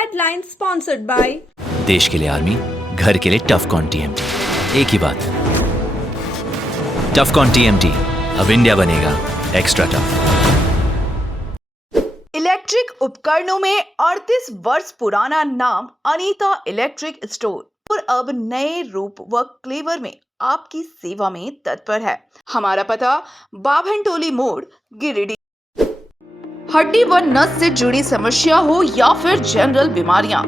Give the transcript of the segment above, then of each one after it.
Headline sponsored by देश के लिए आर्मी, घर के लिए टफकॉन टीएमटी। एक ही बात, टफकॉन टीएमटी, अब इंडिया बनेगा एक्स्ट्रा टफ। इलेक्ट्रिक उपकरणों में 38 वर्ष पुराना नाम अनीता इलेक्ट्रिक स्टोर और अब नए रूप व क्लेवर में आपकी सेवा में तत्पर है। हमारा पता बाभनटोली मोड़, गिरिडीह। हड्डी व नस से जुड़ी समस्या हो या फिर जनरल बीमारियां,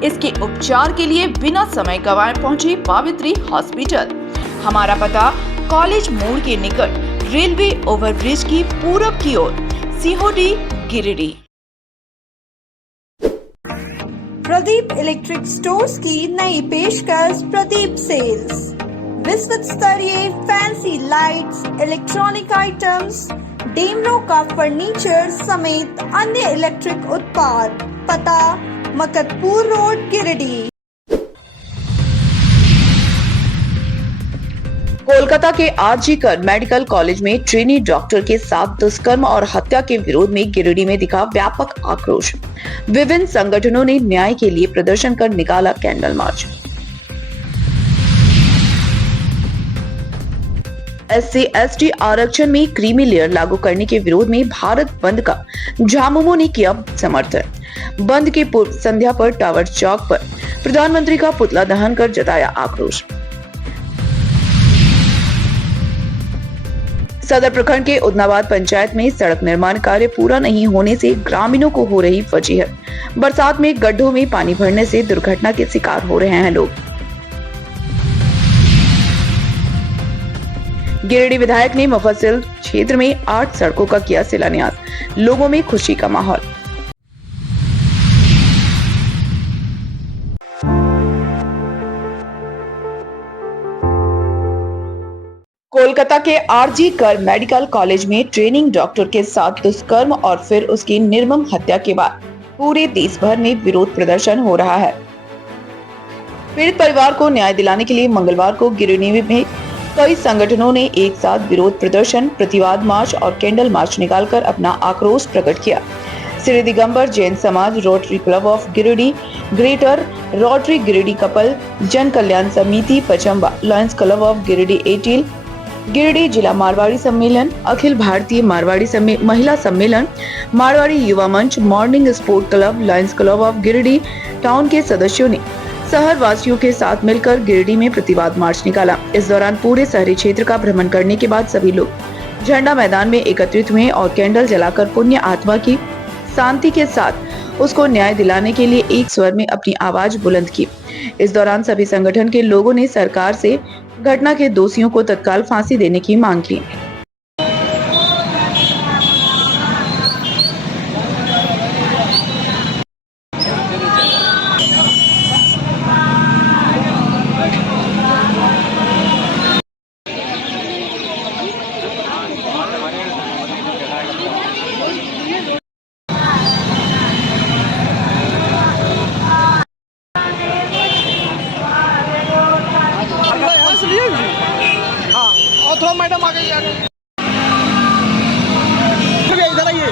इसके उपचार के लिए बिना समय गंवाए पहुंचे पावित्री हॉस्पिटल। हमारा पता कॉलेज मोड़ के निकट रेलवे ओवरब्रिज की पूरब की ओर, सिहोडी, गिरिडीह। प्रदीप इलेक्ट्रिक स्टोर्स की नई पेशकश प्रदीप सेल्स। विश्व स्तरीय fancy lights, electronic items, Damro का फर्नीचर समेत अन्य इलेक्ट्रिक उत्पाद। पता मकतपुर रोड, गिरिडीह। कोलकाता के आरजी कर मेडिकल कॉलेज में ट्रेनी डॉक्टर के साथ दुष्कर्म और हत्या के विरोध में गिरिडीह में दिखा व्यापक आक्रोश। विभिन्न संगठनों ने न्याय के लिए प्रदर्शन कर निकाला कैंडल मार्च। SC/ST आरक्षण में क्रीमी लेयर लागू करने के विरोध में भारत बंद का झामुमो ने किया समर्थन। बंद की पूर्व संध्या पर टावर चौक पर प्रधानमंत्री का पुतला दहन कर जताया आक्रोश। सदर प्रखंड के उदनाबाद पंचायत में सड़क निर्माण कार्य पूरा नहीं होने से ग्रामीणों को हो रही फजीहत। बरसात में गड्ढों में पानी भरने से दुर्घटना के शिकार हो रहे हैं लोग। गिरिडीह विधायक ने मुफस्सिल क्षेत्र में 8 सड़कों का किया शिलान्यास। लोगों में खुशी का माहौल। कोलकाता के आरजी कर मेडिकल कॉलेज में ट्रेनिंग डॉक्टर के साथ दुष्कर्म और फिर उसकी निर्मम हत्या के बाद पूरे देश भर में विरोध प्रदर्शन हो रहा है। पीड़ित परिवार को न्याय दिलाने के लिए मंगलवार को गिरिडीह में कई संगठनों ने एक साथ विरोध प्रदर्शन, प्रतिवाद मार्च और कैंडल मार्च निकालकर अपना आक्रोश प्रकट किया। Shri Digambar Jain Samaj, Rotary Club of Giridih, Greater Rotary Giridih Couple, Jan Kalyan Samiti Pachamba, Lions Club of Giridih एटील, गिरिडीह जिला मारवाड़ी सम्मेलन, अखिल भारतीय मारवाड़ी महिला सम्मेलन, मारवाड़ी युवा मंच, morning sport club, Lions Club of Giridih town के सदस्यों ने शहर वासियों के साथ मिलकर गिरिडीह में प्रतिवाद मार्च निकाला। इस दौरान पूरे शहरी क्षेत्र का भ्रमण करने के बाद सभी लोग झंडा मैदान में एकत्रित हुए और कैंडल जलाकर पुण्य आत्मा की शांति के साथ उसको न्याय दिलाने के लिए एक स्वर में अपनी आवाज बुलंद की। इस दौरान सभी संगठन के लोगों ने सरकार से घटना के दोषियों को तत्काल फांसी देने की मांग की। और थोड़ा मैडम आ गई यार, इधर आइए।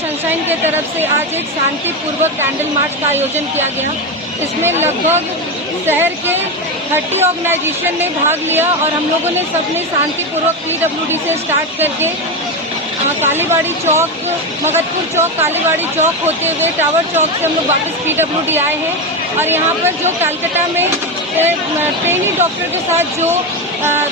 सनशाइन के तरफ से आज एक शांतिपूर्वक कैंडल मार्च का आयोजन किया गया। इसमें लगभग शहर के 30 ऑर्गेनाइजेशन ने भाग लिया और हम लोगों ने सबने शांतिपूर्वक PWD से स्टार्ट करके कालीबाड़ी चौक, मगधपुर चौक, कालीबाड़ी चौक होते हुए टावर चौक से हम लोग वापस PWD आए हैं। और यहाँ पर जो कलकत्ता में ट्रेनी डॉक्टर के साथ जो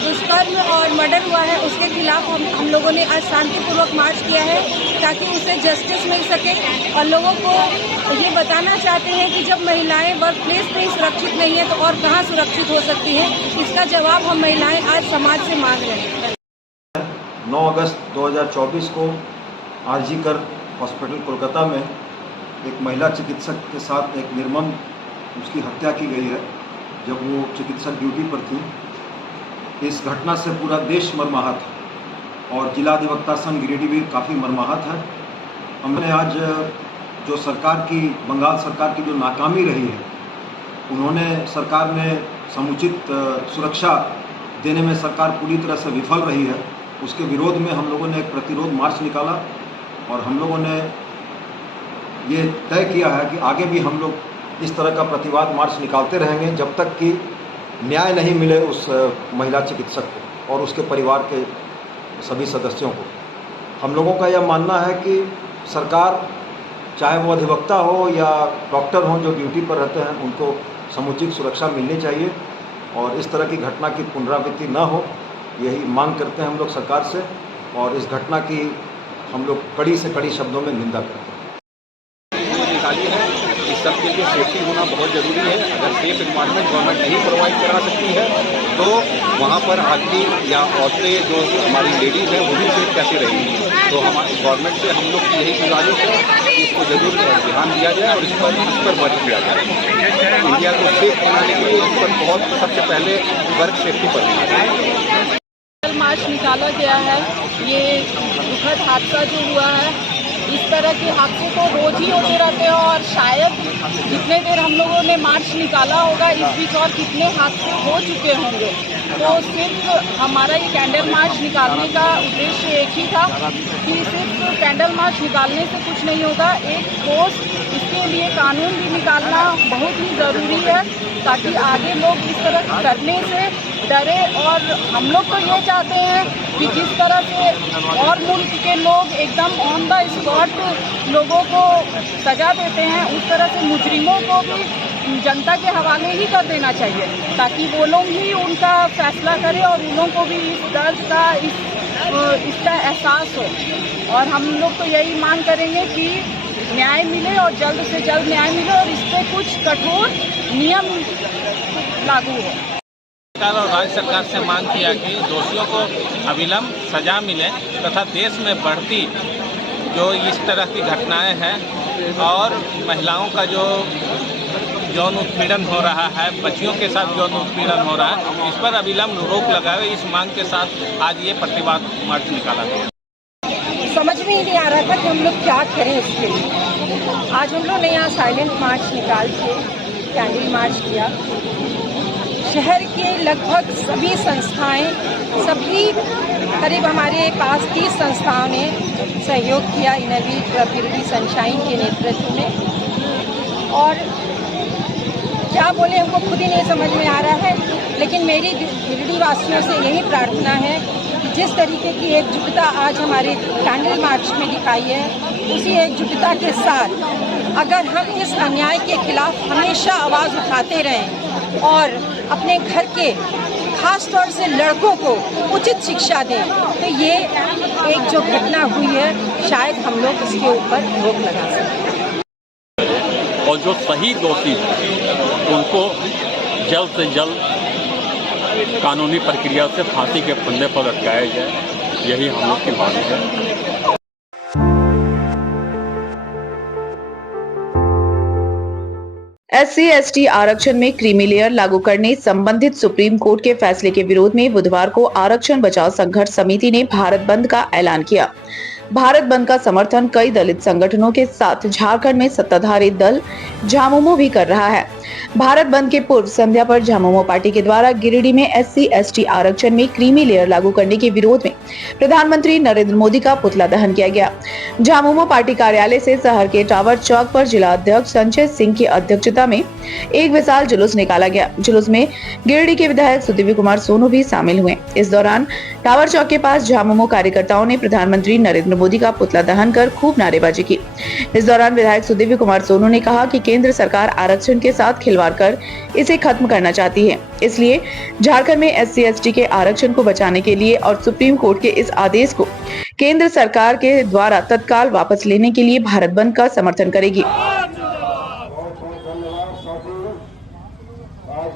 दुष्कर्म और मर्डर हुआ है उसके खिलाफ हम लोगों ने आज शांतिपूर्वक मार्च किया है ताकि उसे जस्टिस मिल सके। और लोगों को ये बताना चाहते हैं कि जब महिलाएं वर्क प्लेस पे सुरक्षित नहीं है तो और कहाँ सुरक्षित हो सकती हैं, इसका जवाब हम महिलाएं आज समाज से मांग रहे हैं। 9 अगस्त 2024 को आरजी कर हॉस्पिटल कोलकाता में एक महिला चिकित्सक के साथ एक निर्मम उसकी हत्या की गई है जब वो चिकित्सक ड्यूटी पर थी। इस घटना से पूरा देश मर्माहत है और जिला अधिवक्ता संघ गिरिडीह भी काफ़ी मर्माहत है। हमने आज जो सरकार की, बंगाल सरकार की जो नाकामी रही है, उन्होंने, सरकार ने समुचित सुरक्षा देने में सरकार पूरी तरह से विफल रही है। उसके विरोध में हम लोगों ने एक प्रतिरोध मार्च निकाला और हम लोगों ने ये तय किया है कि आगे भी हम लोग इस तरह का प्रतिवाद मार्च निकालते रहेंगे जब तक कि न्याय नहीं मिले उस महिला चिकित्सक को और उसके परिवार के सभी सदस्यों को। हम लोगों का यह मानना है कि सरकार, चाहे वो अधिवक्ता हो या डॉक्टर हो जो ड्यूटी पर रहते हैं, उनको समुचित सुरक्षा मिलनी चाहिए और इस तरह की घटना की पुनरावृत्ति न हो, यही मांग करते हैं हम लोग सरकार से। और इस घटना की हम लोग कड़ी से कड़ी शब्दों में निंदा करते हैं। निकाली है, इस सब के लिए सेफ्टी होना बहुत ज़रूरी है। अगर सेफ इन्वायरमेंट गवर्नमेंट नहीं प्रोवाइड करा सकती है तो वहाँ पर आदमी या औरतें जो हमारी लेडीज़ हैं वो भी सेफ कैसे रहेंगी। तो हमारे गवर्नमेंट से हम लोग की यही गुजारिश है कि इसको ज़रूर ध्यान दिया जाए और इस पर वर्क किया जाए। इंडिया को सेफ बनाने के लिए इस पर बहुत सबसे पहले वर्क सेफ्टी पर होना चाहिए। मार्च निकाला गया है। ये दुखद हादसा जो हुआ है, इस तरह के हादसे तो रोज ही होते रहते हैं और शायद जितने देर हम लोगों ने मार्च निकाला होगा इस बीच और कितने हादसे हो चुके होंगे। तो सिर्फ हमारा ये कैंडल मार्च निकालने का उद्देश्य एक ही था कि सिर्फ कैंडल मार्च निकालने से कुछ नहीं होगा, एक ठोस इसके लिए कानून भी निकालना बहुत ही ज़रूरी है ताकि आगे लोग इस तरह करने से डरे। और हम लोग तो ये चाहते हैं कि जिस तरह से और मुल्क के लोग एकदम ऑन द स्पॉट लोगों को सजा देते हैं, उस तरह से मुजरिमों को भी जनता के हवाले ही कर देना चाहिए ताकि वो लोग ही उनका फैसला करें और उन लोगों को भी इस दर्द का, इसका एहसास हो। और हम लोग तो यही मांग करेंगे कि न्याय मिले और जल्द से जल्द न्याय मिले और इस पर कुछ कठोर नियम लागू हो। सरकार और राज्य सरकार से मांग किया कि दोषियों को अविलंब सजा मिले तथा देश में बढ़ती जो इस तरह की घटनाएं हैं और महिलाओं का जो यौन उत्पीड़न हो रहा है, बच्चियों के साथ यौन उत्पीड़न हो रहा है, इस पर अविलंब रोक लगाए, इस मांग के साथ आज ये प्रतिवाद मार्च निकाला गया। समझ में ही नहीं आ रहा था कि हम लोग क्या करें इसके लिए। आज हम लोग ने यहाँ साइलेंट मार्च निकाल के कैंडल मार्च किया। शहर के लगभग सभी संस्थाएं, सभी करीब हमारे पास 30 संस्थाओं ने सहयोग किया इनरवी सनशाइन के नेतृत्व में। और क्या बोले हमको खुद ही नहीं समझ में आ रहा है, लेकिन मेरी गिरिडीह वासियों से यही प्रार्थना है कि जिस तरीके की एकजुटता आज हमारे कैंडल मार्च में दिखाई है, उसी एकजुटता के साथ अगर हम इस अन्याय के खिलाफ हमेशा आवाज़ उठाते रहें और अपने घर के खास तौर से लड़कों को उचित शिक्षा दें। तो ये एक जो घटना हुई है, शायद हम लोग इसके ऊपर रोक लगा सकें। और जो सही दोषी हैं उनको जल्द से जल्द कानूनी प्रक्रिया से फांसी के फंदे पर लटकाया जाए, यही हम लोग की मांग है। SC/ST आरक्षण में क्रीमी लेयर लागू करने संबंधित सुप्रीम कोर्ट के फैसले के विरोध में बुधवार को आरक्षण बचाओ संघर्ष समिति ने भारत बंद का ऐलान किया। भारत बंद का समर्थन कई दलित संगठनों के साथ झारखंड में सत्ताधारी दल झामुमो भी कर रहा है। भारत बंद के पूर्व संध्या पर झामुमो पार्टी के द्वारा गिरिडीह में SC/ST आरक्षण में क्रीमी लेयर लागू करने के विरोध में प्रधानमंत्री नरेंद्र मोदी का पुतला दहन किया गया। झामुमो पार्टी कार्यालय से शहर के टावर चौक पर जिला अध्यक्ष संजय सिंह की अध्यक्षता में एक विशाल जुलूस निकाला गया। जुलूस में गिरिडीह के विधायक सुदीव्य कुमार सोनू भी शामिल हुए। इस दौरान टावर चौक के पास झामुमो कार्यकर्ताओं ने प्रधानमंत्री नरेंद्र मोदी का पुतला दहन कर खूब नारेबाजी की। इस दौरान विधायक सुदीव्य कुमार सोनू ने कहा कि केंद्र सरकार आरक्षण के साथ खिलवाड़ कर इसे खत्म करना चाहती है, इसलिए झारखंड में SC/ST के आरक्षण को बचाने के लिए और सुप्रीम कोर्ट के इस आदेश को केंद्र सरकार के द्वारा तत्काल वापस लेने के लिए भारत बंद का समर्थन करेगी। आज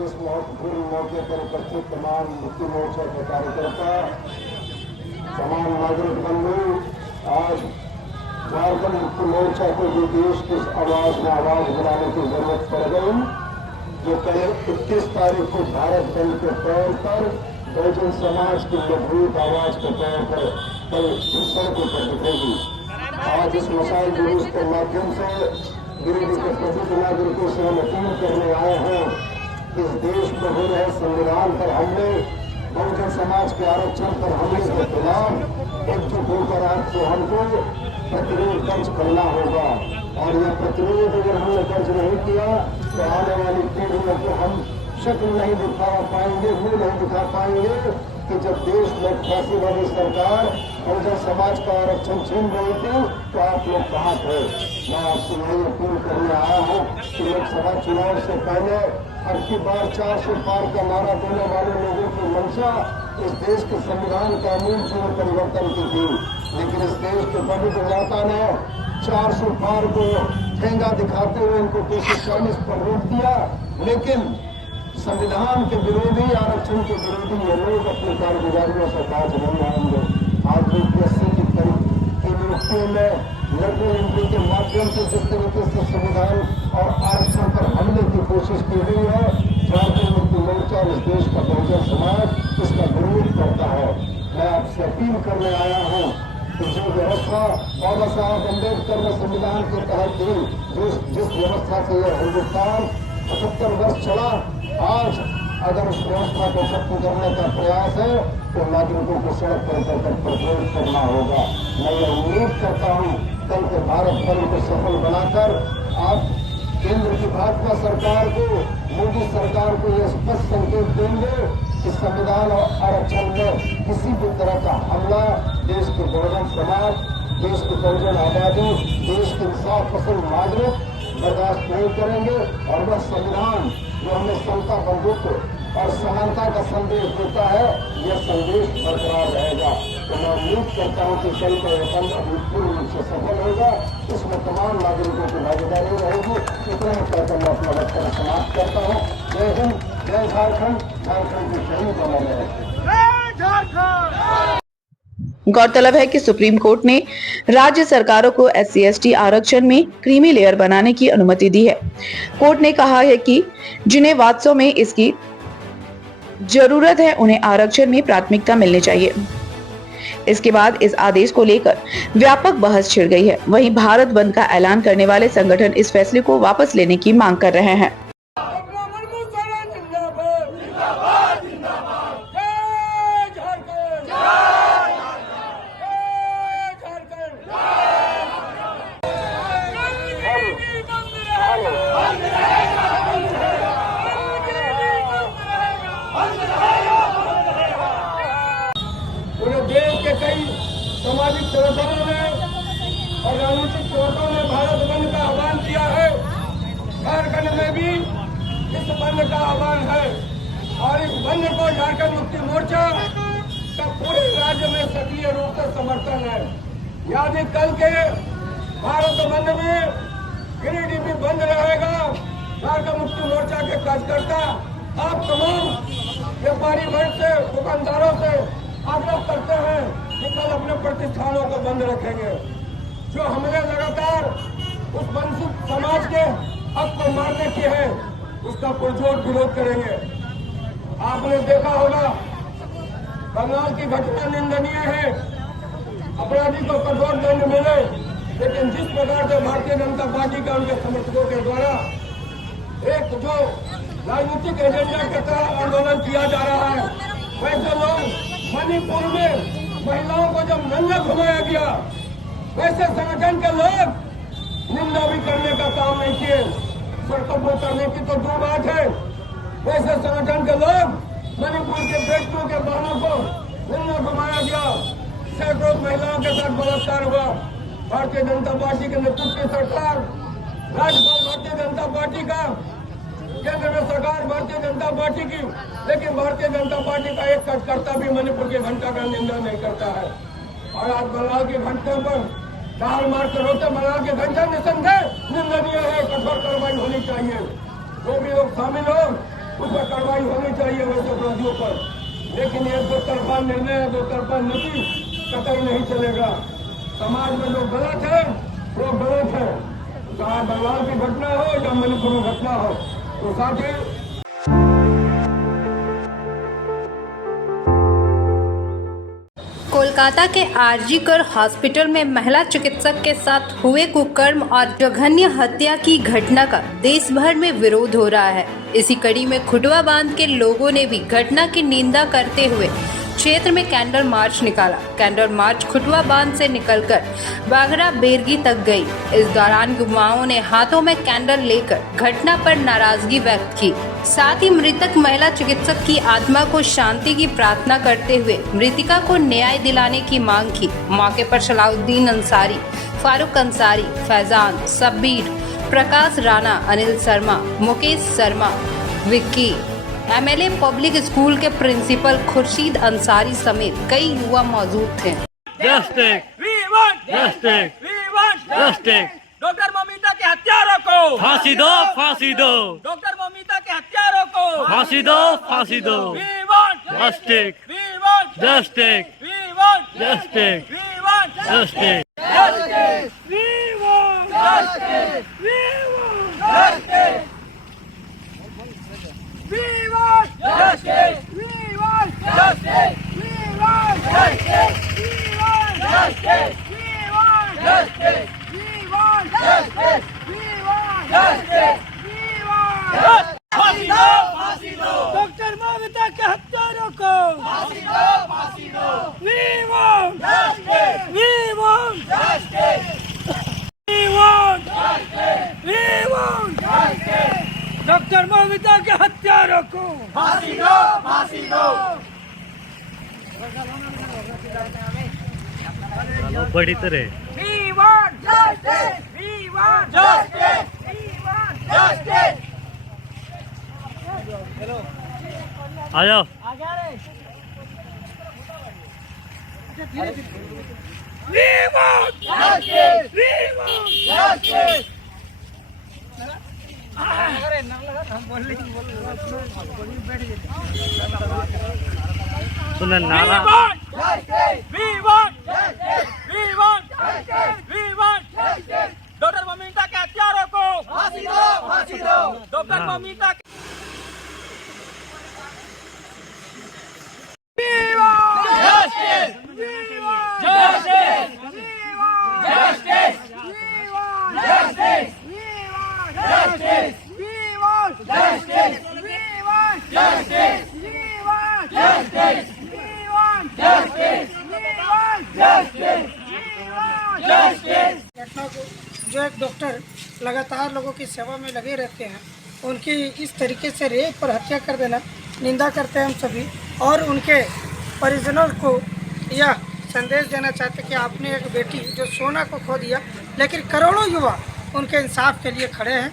इस महत्वपूर्ण मौके पर उपस्थित तमाम मुक्ति मोर्चा के कार्यकर्ता, तमाम नागरिक बंधु, आज झारखंड मुक्ति मोर्चा को जो देश की आवाज में आवाज बुलाने की जरूरत पड़ गई, जो कल 21 तारीख को भारत बंद के तौर पर बहुजन समाज की मजबूत आवाज के तौर पर कल सड़कों पर दिखेगी। आज इस मसाइल जुलूस के माध्यम से गिरिडीह के प्रबुद्ध नागरिकों से हम अपील करने आए हैं, इस देश में हो रहे संविधान पर हमले, बहुजन समाज के आरक्षण पर हमले के खिलाफ एकजुट होकर आपको हमको प्रतिरोध दर्ज करना होगा। और यह प्रतिरोध अगर हमने दर्ज नहीं किया तो आने वाली पीढ़ियों को हम शक्ल नहीं दिखा पाएंगे, मुंह नहीं दिखा पाएंगे कि जब देश में फांसीवादी सरकार बहुजन समाज का आरक्षण छीन रही थी तो आप लोग कहाँ थे। मैं आपसे यही अपील करने आया हूँ कि लोकसभा चुनाव से पहले अब की बार 400 पार का नारा देने वाले लोगों की मंशा इस देश के संविधान का आमूल परिवर्तन की थी, लेकिन इस देश के प्रबुद्ध जनता ने 400 पार को ठेंगा दिखाते हुए इनको 240 पर रोक दिया। लेकिन संविधान के विरोधी, आरक्षण के विरोधी ये लोग अपनी कारगुजारियों से बाज नहीं आएंगे। आज UPSC की नियुक्तियों में लड़के एंट्री के माध्यम से जिस तरीके से संविधान और आरक्षण पर हमले की कोशिश की गई है, झारखंड मुक्ति मोर्चा इस देश का बहुजन समाज इसका विरोध करता है। मैं आपसे अपील करने आया हूँ कि जो व्यवस्था बाबा साहब अम्बेडकर ने संविधान के तहत दी, जिस व्यवस्था से यह हिंदुस्तान 75 वर्ष चला, आज अगर उस व्यवस्था को खत्म करने का प्रयास है तो नागरिकों को सड़क पर उतरकर प्रतिरोध करना होगा। मैं ये उम्मीद करता हूँ कल के भारत बंद को सफल बनाकर आप केंद्र की भाजपा सरकार को, मोदी सरकार को यह स्पष्ट संकेत देंगे कि संविधान और आरक्षण में किसी भी तरह का हमला देश के बहुजन समाज, देश की बहुजन आबादी, देश के इंसाफ पसंद नागरिक बर्दाश्त नहीं करेंगे। और वह संविधान जो हमें समता, बंधुत्व और समानता का संदेश देता है, यह संदेश बरकरार रहेगा। तो मैं उम्मीद करता हूँ कि कल का यह बंद अभूतपूर्व रूप से सफल होगा, इसमें तमाम नागरिकों की भागीदारी रहेगी। इतना ही कहकर मैं अपना वक्तव्य समाप्त करता हूँ। जय हिंद, जय झारखंड, झारखंड की शहीद बना रहे। गौरतलब है कि सुप्रीम कोर्ट ने राज्य सरकारों को SC/ST आरक्षण में क्रीमी लेयर बनाने की अनुमति दी है। कोर्ट ने कहा है कि जिन्हें वास्तव में इसकी जरूरत है उन्हें आरक्षण में प्राथमिकता मिलनी चाहिए। इसके बाद इस आदेश को लेकर व्यापक बहस छिड़ गई है। वहीं भारत बंद का ऐलान करने वाले संगठन इस फैसले को वापस लेने की मांग कर रहे हैं। देश के कई सामाजिक संगठनों ने और राजनीतिक संगठनों ने भारत बंद का आह्वान किया है। झारखंड में भी इस बंद का आह्वान है। और इस बंद को झारखंड मुक्ति मोर्चा का पूरे राज्य में सक्रिय रूप से समर्थन है। यानी कल के भारत बंद में गिरिडीह भी बंद रहेगा। झारखंड मुक्ति मोर्चा के कार्यकर्ता आप तमाम व्यापारी वर्ग से, दुकानदारों से आग्रह करते हैं कि कल अपने प्रतिष्ठानों को बंद रखेंगे। जो हमने लगातार उस वंचित समाज के हक को मारने की है, उसका पुरजोर विरोध करेंगे। आपने देखा होगा बंगाल की घटना निंदनीय है, अपराधी को कठोर दंड मिले, लेकिन जिस प्रकार से भारतीय जनता पार्टी का उनके समर्थकों के द्वारा एक जो राजनीतिक एजेंडा के तहत आंदोलन किया जा रहा है, वैसे लोग मणिपुर में महिलाओं को जब नंगा घुमाया गया, वैसे संगठन के लोग निंदा भी करने का काम नहीं किए। सड़कों पर करने की तो दूर बात है, वैसे संगठन के लोग मणिपुर के बेटियों के बहनों को नंगा घुमाया गया, सैकड़ों महिलाओं के साथ बलात्कार हुआ। भारतीय जनता पार्टी के नेतृत्व की सरकार, राज्यपाल भारतीय जनता पार्टी का, केंद्र में सरकार भारतीय जनता पार्टी की, लेकिन भारतीय जनता पार्टी का एक कार्यकर्ता भी मणिपुर की घटना का निंदा नहीं करता है। और आज बंगाल की घटना पर डाल मार कर होते बंगाल की घटना निसंदेह निंदनीय है, कठोर कार्रवाई होनी चाहिए। जो भी लोग शामिल हो उस पर कार्रवाई होनी चाहिए वैसे अपराधियों पर। लेकिन ये दो तरफा निर्णय, दो तरफा नीति कतई नहीं चलेगा। समाज में जो गलत है वो गलत है, चाहे बंगाल की घटना हो या मणिपुर में घटना हो। तो साथ ही कोलकाता के आरजी कर हॉस्पिटल में महिला चिकित्सक के साथ हुए कुकर्म और जघन्य हत्या की घटना का देश भर में विरोध हो रहा है। इसी कड़ी में खुटवा बांध के लोगों ने भी घटना की निंदा करते हुए क्षेत्र में कैंडल मार्च निकाला। कैंडल मार्च खुटवा बांध से निकलकर बाघरा बेरगी तक गई। इस दौरान युवाओं ने हाथों में कैंडल लेकर घटना पर नाराजगी व्यक्त की। साथ ही मृतक महिला चिकित्सक की आत्मा को शांति की प्रार्थना करते हुए मृतिका को न्याय दिलाने की मांग की। मौके पर Salauddin Ansari, Farooq Ansari, Faizan, Sabbir, Prakash Rana, Anil Sharma, Mukesh Sharma, Vicky, MLA Public School के प्रिंसिपल खुर्शीद अंसारी समेत कई युवा मौजूद थे। डॉक्टर ममिता के हत्यारों को फांसी दो, फांसी दो। डॉक्टर ममिता के हत्यारों को फांसी दो, फांसी दो। We want justice, we want justice, we want justice, we want justice, justice we want justice we want justice we want justice we want justice we want justice we want justice we want justice we want justice we want justice we want फांसी दो, फांसी दो। Doctor Mamita के हत्यारों को फांसी दो, फांसी दो। We want justice, we want justice, we want justice, we want justice। Doctor Mamita के हत्यारों को फांसी दो, फांसी दो। बड़ी तरह We want justice, we want justice, we want justice। आ जाओ। We want justice, we want justice। सुन नारा। We want justice, we want justice, we want justice, we want justice। Doctor Mamita के हत्यारों को फांसी दो, फांसी दो। डॉक्टर ममिता घटना को जो एक डॉक्टर लगातार लोगों की सेवा में लगे रहते हैं, उनकी इस तरीके से रेप और हत्या कर देना निंदा करते हैं हम सभी। और उनके परिजनों को यह संदेश देना चाहते कि आपने एक बेटी जो सोना को खो दिया, लेकिन करोड़ों युवा उनके इंसाफ के लिए खड़े हैं।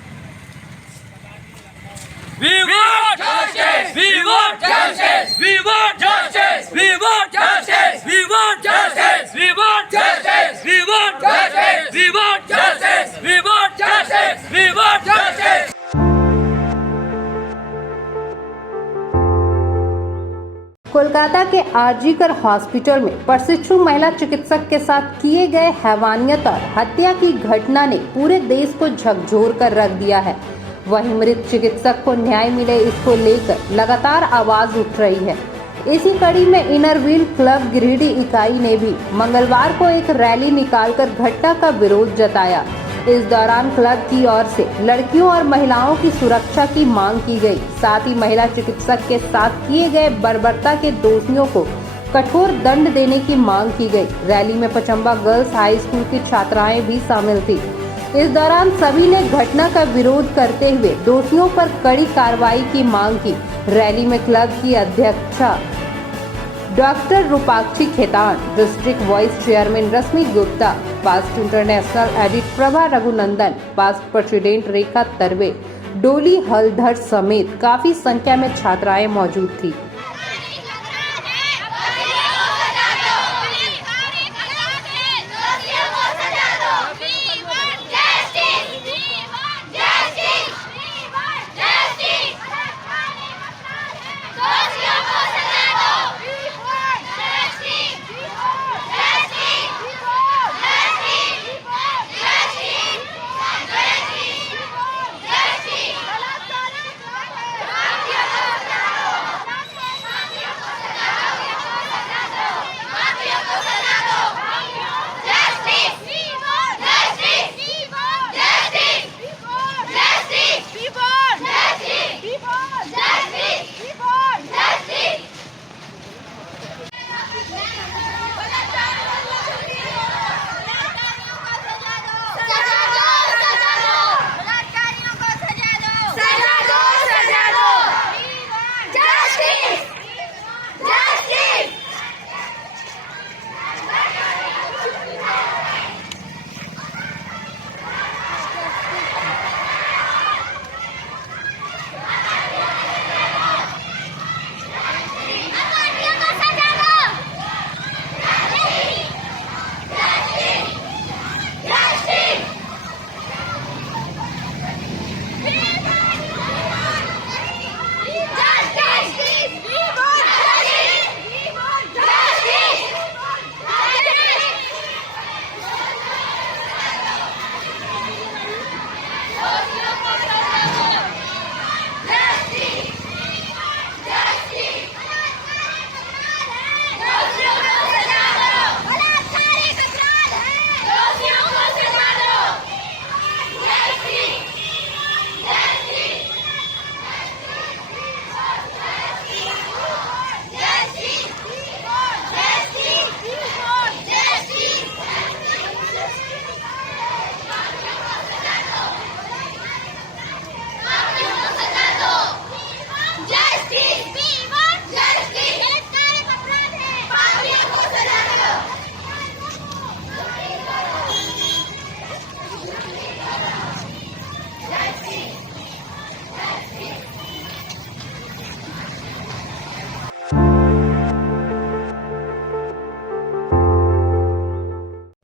We want justice. We want justice. We want justice. We want justice. We want justice. We want justice. We want justice. We want justice. We want justice. We want justice. Kolkata के आरजीकर हॉस्पिटल में प्रशिक्षु महिला चिकित्सक के साथ किए गए हैवानियत और हत्या की घटना ने पूरे देश को झकझोर कर रख दिया है। वहीं मृत चिकित्सक को न्याय मिले, इसको लेकर लगातार आवाज उठ रही है। इसी कड़ी में इनर व्हील क्लब गिरिडीह इकाई ने भी मंगलवार को एक रैली निकालकर घटना का विरोध जताया। इस दौरान क्लब की ओर से लड़कियों और महिलाओं की सुरक्षा की मांग की गई। साथ ही महिला चिकित्सक के साथ किए गए बर्बरता के दोषियों को कठोर दंड देने की मांग की गई। रैली में पचम्बा गर्ल्स हाई स्कूल की छात्राएं भी शामिल थी। इस दौरान सभी ने घटना का विरोध करते हुए दोषियों पर कड़ी कार्रवाई की मांग की। रैली में क्लब की अध्यक्षा doctor Rupakshi Khetan, district vice chairman Rashmi Gupta, past international edit Prabha Raghunandan, past president Rekha Tarwe, Dolly Haldar समेत काफी संख्या में छात्राएं मौजूद थी।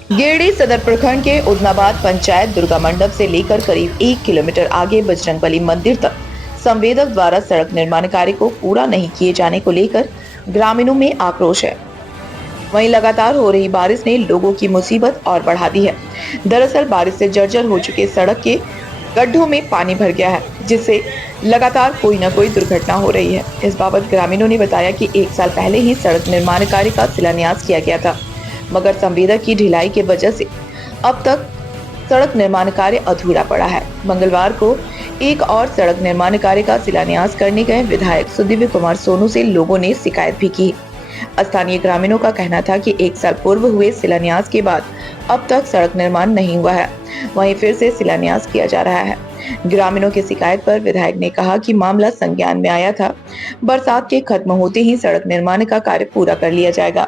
गिरिडीह सदर प्रखंड के उदनाबाद पंचायत दुर्गा मंडप से लेकर करीब 1 किलोमीटर आगे बजरंगबली मंदिर तक संवेदक द्वारा सड़क निर्माण कार्य को पूरा नहीं किए जाने को लेकर ग्रामीणों में आक्रोश है। वहीं लगातार हो रही बारिश ने लोगों की मुसीबत और बढ़ा दी है। दरअसल बारिश से जर्जर हो चुके सड़क के गड्ढों में पानी भर गया है, जिससे लगातार कोई न कोई दुर्घटना हो रही है। इस बाबत ग्रामीणों ने बताया कि 1 साल पहले ही सड़क निर्माण कार्य का शिलान्यास किया गया था, मगर संवेदक की ढिलाई की वजह से अब तक सड़क निर्माण कार्य अधूरा पड़ा है। मंगलवार को एक और सड़क निर्माण कार्य का शिलान्यास करने गए विधायक सुदिव्य कुमार सोनू से लोगों ने शिकायत भी की। स्थानीय ग्रामीणों का कहना था कि 1 साल पूर्व हुए शिलान्यास के बाद अब तक सड़क निर्माण नहीं हुआ है, वहीं फिर से शिलान्यास किया जा रहा है। ग्रामीणों की शिकायत पर विधायक ने कहा कि मामला संज्ञान में आया था, बरसात के खत्म होते ही सड़क निर्माण का कार्य पूरा कर लिया जाएगा।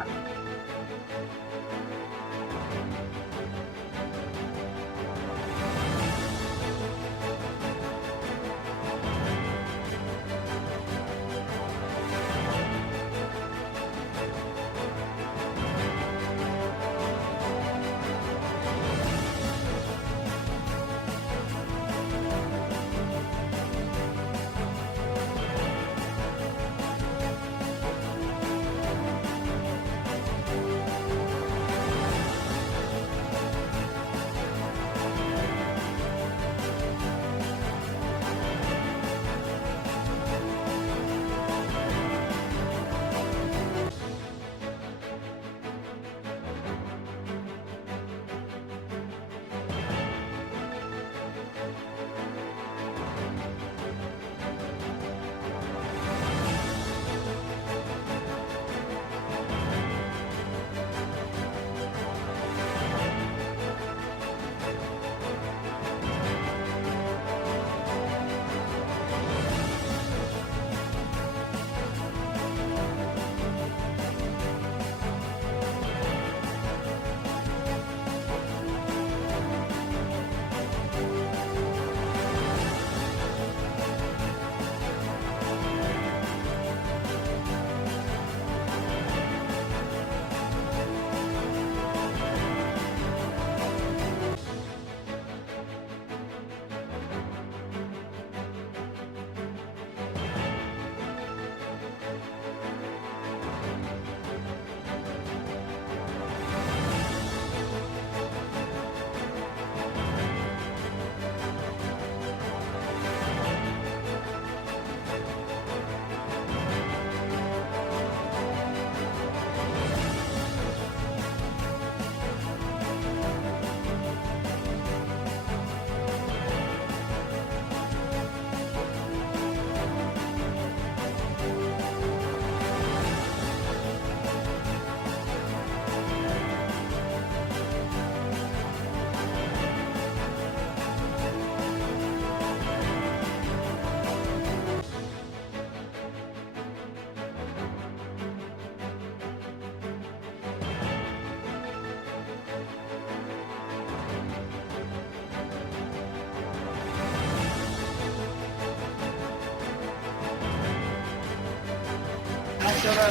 चलता है,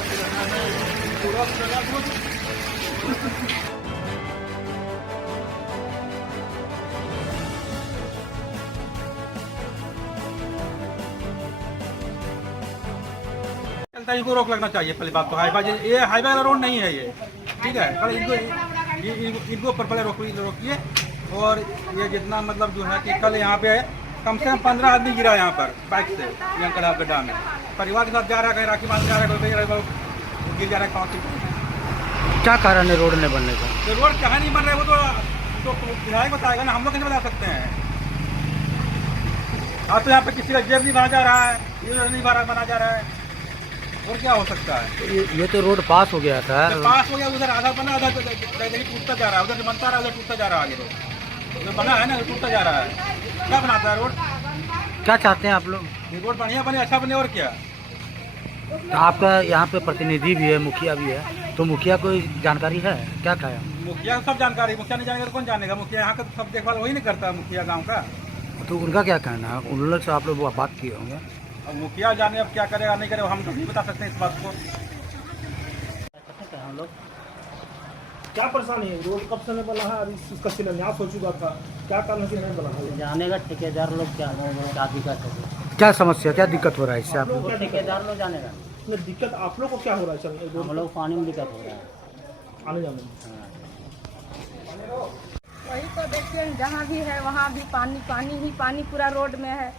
इनको रोक लगना चाहिए। पहली बात तो हाईवे, ये हाईवे वाला रोड नहीं है ये, ठीक है। पर इनको ऊपर पहले रोकिए। और ये जितना मतलब जो है कि कल यहाँ पे कम से कम 15 आदमी गिरा यहाँ पर बाइक से, यहाँ कड़ा गड्ढा में। परिवार के साथ जा रहा है, कहीं राखी बांध जा रहा है, कोई गिर जा रहा है। क्या कारण है रोड नहीं बनने का? तो रोड कहाँ नहीं बन रहा है वो तो विधायक बताएगा ना, हम लोग कैसे बता सकते हैं। अब तो यहाँ पे किसी का जेब नहीं बना जा रहा है, ये नहीं बना जा रहा है, और क्या हो सकता है। ये तो रोड पास हो गया था। पास हो गया, उधर आधा बना, आधा टूटता जा रहा है, उधर बनता रहा, उधर टूटता जा रहा है। आगे रोड जो बना है ना, टूटता जा रहा है। क्या बनाता है रोड? क्या चाहते हैं आप लोग? रोड बढ़िया बने, अच्छा बने, और क्या। आपका यहाँ पे प्रतिनिधि भी है, मुखिया भी है, तो मुखिया कोई जानकारी है क्या? क्या मुखिया सब जानकारी, मुखिया नहीं जानेगा तो कौन जानेगा। मुखिया यहाँ का तो सब देखभाल वही नहीं करता, मुखिया गाँव का। तो उनका क्या कहना है? उन लोग से आप लोग बात किए होंगे। अब मुखिया जाने अब क्या करेगा नहीं करेगा, हम तो नहीं बता सकते इस बात को। हम लोग क्या परेशानी है? रोड कब से नहीं बना है? अभी इसका शिलान्यास हो चुका था, क्या कारण से नहीं बना है? जाने का ठेकेदार लोग क्या दिक्कत है? क्या समस्या, क्या दिक्कत हो रहा है इससे आप लोग? ठेकेदार लोग जाने का दिक्कत आप लोग को क्या हो रहा है? हम लोग पानी में दिक्कत हो रहा है, आने जाने में। वही तो देखिए, जहाँ भी है वहाँ भी पानी पानी ही पानी पूरा रोड में है।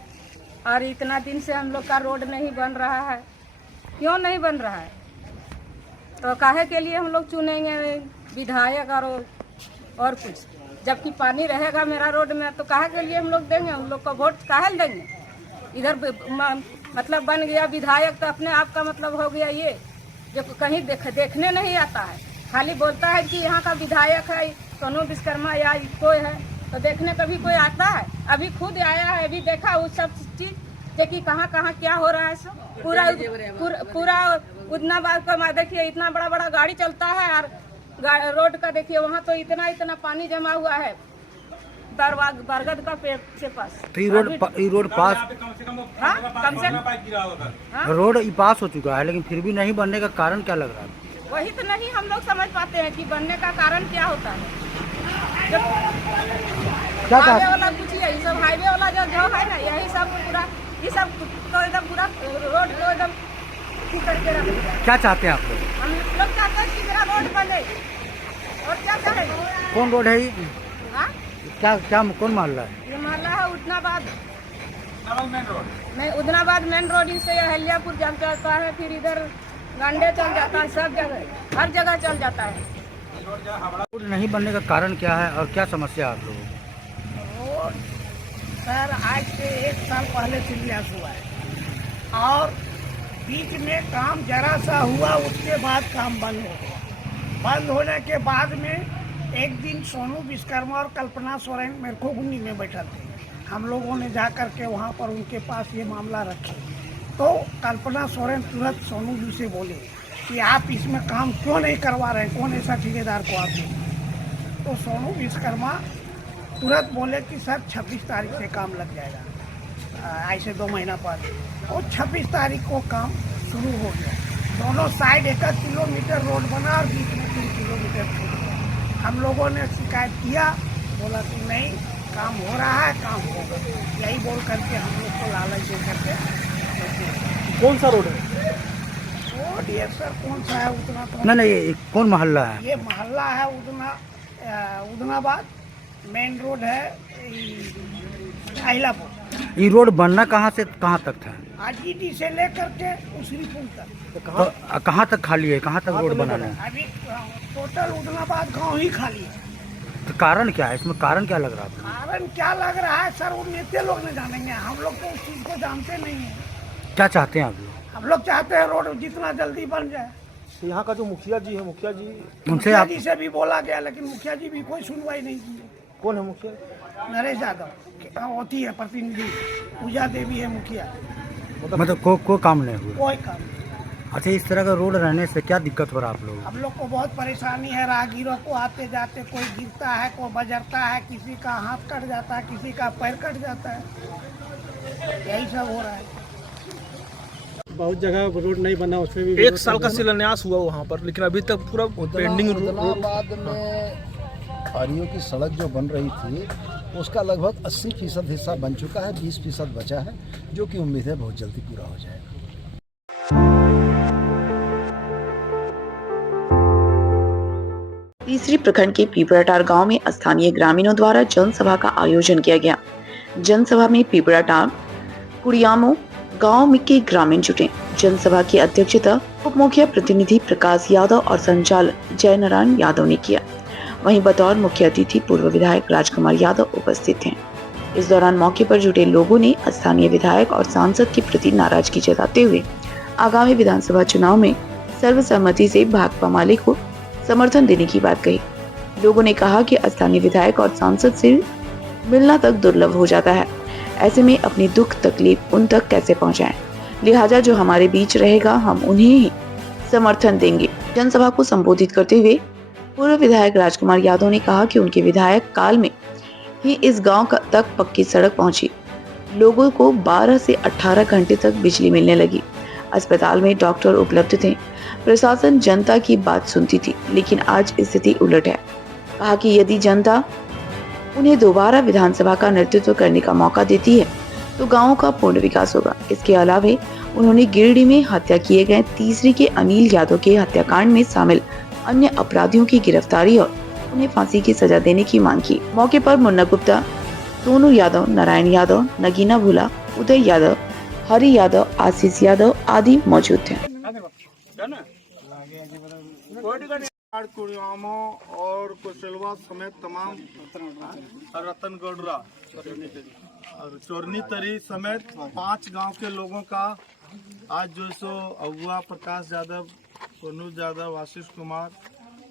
और इतना दिन से हम लोग का रोड नहीं बन रहा है। क्यों नहीं बन रहा है? तो काहे के लिए हम लोग चुनेंगे विधायक और कुछ, जबकि पानी रहेगा मेरा रोड में, तो काहे के लिए हम लोग देंगे? हम लोग को वोट काहे देंगे? इधर मतलब बन गया विधायक, तो अपने आप का मतलब हो गया ये, जो कहीं देखने नहीं आता है, खाली बोलता है कि यहाँ का विधायक है सोनू विश्वकर्मा या कोई है, तो देखने कभी कोई आता है? अभी खुद आया है, अभी देखा उस सब चीज देखिए कहाँ कहाँ क्या हो रहा है। सब पूरा उदनाबाद का देखिए, इतना बड़ा बड़ा गाड़ी चलता है, और रोड का देखिए वहाँ तो इतना पानी जमा हुआ है बरगद का पेड़ के पास। तो ये रोड पास रोड पास हो चुका है, लेकिन फिर भी नहीं बनने का कारण क्या लग रहा है? वही तो नहीं हम लोग समझ पाते हैं कि बनने का कारण क्या होता है। हाईवे वाला कुछ यही सब, हाईवे वाला जो है ना, यही सब पूरा, ये सब तो एकदम पूरा रोड को एकदम ठीक करके रख दिया। क्या चाहते हैं आप लोग? हम लोग चाहते हैं कि मेरा रोड बने, और क्या चाहेंगे। कौन रोड है ये? क्या कौन मोहल्ला है? ये मोहल्ला है Udnabad main road. Udnabad main road से अहिल्यापुर जब जाता है, फिर इधर गांडे चल जाता है, सब जगह हर जगह चल जाता है। रोड नहीं बनने का कारण क्या है और क्या समस्या है आप लोगों को? सर आज से 1 साल पहले शिलान्यास हुआ है, और बीच में काम जरा सा हुआ, उसके बाद काम बंद हो गया। बंद होने के बाद में एक दिन सोनू विश्वकर्मा और कल्पना सोरेन मेरे को गुन्नी में बैठा थे। हम लोगों ने जा कर के वहाँ पर उनके पास ये मामला रखे, तो कल्पना सोरेन तुरंत सोनू जी से बोले कि आप इसमें काम क्यों नहीं करवा रहे हैं, कौन ऐसा ठेकेदार को आप दें। तो सोनू विश्वकर्मा तुरंत बोले कि सर 26 तारीख से काम लग जाएगा, ऐसे 2 महीना पहले। और 26 तारीख को काम शुरू हो गया। दोनों साइड 1 किलोमीटर रोड बना और बीच में 3 किलोमीटर छूट गया। हम लोगों ने शिकायत किया, बोला कि नहीं काम हो रहा है, काम होगा, यही बोल करके हम लोग को लालच दे करके। कौन सा रोड है? रोड ये सर कौन सा है उतना तो नहीं, ये कौन मोहल्ला है? ये मोहल्ला है उदनाबाद मेन रोड है, अहिल्यापुर। ये रोड बनना कहाँ से कहाँ तक था? आजीडी से लेकर के उसी पुल तक। तो कहाँ तक खाली है, कहाँ तक रोड बनाना है? अभी टोटल उदनाबाद गांव ही खाली है। तो कारण क्या है इसमें? कारण क्या लग रहा है? कारण क्या लग रहा है सर, वो नेता लोग ने जानेंगे, हम लोग तो उस चीज को जानते नहीं है। क्या चाहते हैं आप लोग? हम लोग चाहते हैं रोड जितना जल्दी बन जाए। यहाँ का जो मुखिया जी है, मुखिया जी जी से भी बोला गया, लेकिन मुखिया जी भी कोई सुनवाई नहीं की। कौन है मुखिया? नरेश यादव होती है प्रतिनिधि, पूजा देवी है मुखिया। मतलब कोई काम नहीं हुआ? कोई काम नहीं। अच्छा, इस तरह का रोड रहने से क्या दिक्कत हो रहा है आप लोग? हम लोग को बहुत परेशानी है, राहगीरों को आते जाते कोई गिरता है, कोई बजरता है, किसी का हाथ कट जाता है, किसी का पैर कट जाता है, यही सब हो रहा है। बहुत जगह रोड नहीं बना, उसमें भी 1 साल का शिलान्यास हुआ वहाँ पर, लेकिन अभी तक पूरा पेंडिंग उदलाबाद में आरियों की सड़क जो बन रही थी उसका लगभग 80% हिस्सा बन चुका है, 20% बचा है, जो कि उम्मीद है बहुत जल्दी पूरा हो जाएगा। तीसरी प्रखंड के पीपराटार गांव में स्थानीय ग्रामीणों द्वारा जनसभा का आयोजन किया गया। जनसभा में पीपराटार कुड़ियामो गांव के ग्रामीण जुटे। जनसभा की अध्यक्षता उप मुख्य प्रतिनिधि प्रकाश यादव और संचालक जयनारायण यादव ने किया। वहीं बतौर मुख्य अतिथि पूर्व विधायक राजकुमार यादव उपस्थित थे। इस दौरान मौके पर जुटे लोगों ने स्थानीय विधायक और सांसद के प्रति नाराजगी जताते हुए आगामी विधानसभा चुनाव में सर्वसम्मति से भाकपा माले को समर्थन देने की बात कही। लोगों ने कहा कि स्थानीय विधायक और सांसद से मिलना तक दुर्लभ हो जाता है, ऐसे में अपनी दुख तकलीफ उन तक कैसे पहुंचाएं? लिहाजा जो हमारे बीच रहेगा हम उन्हें ही समर्थन देंगे। जनसभा को संबोधित करते हुए पूर्व विधायक राजकुमार यादव ने कहा कि उनके विधायक काल में ही इस गांव तक पक्की सड़क पहुंची, लोगों को 12 से 18 घंटे तक बिजली मिलने लगी, अस्पताल में डॉक्टर उपलब्ध थे, प्रशासन जनता की बात सुनती थी, लेकिन आज स्थिति उलट है। कहा कि यदि जनता उन्हें दोबारा विधानसभा का नेतृत्व करने का मौका देती है तो गांव का पूर्ण विकास होगा। इसके अलावा उन्होंने गिरिडीह में हत्या किए गए तीसरी के अनिल यादव के हत्याकांड में शामिल अन्य अपराधियों की गिरफ्तारी और उन्हें फांसी की सजा देने की मांग की। मौके पर मुन्ना गुप्ता, सोनू यादव, नारायण यादव, नगीना भुला, उदय यादव, हरि यादव, आशीष यादव आदि मौजूद थे। कुड़ियामो और कुशलवा समेत तमाम रतनगढ़ और चोरनी तरी समेत 5 गांव के लोगों का आज जो सो अगुआ प्रकाश यादव, सोनू यादव, आशीष कुमार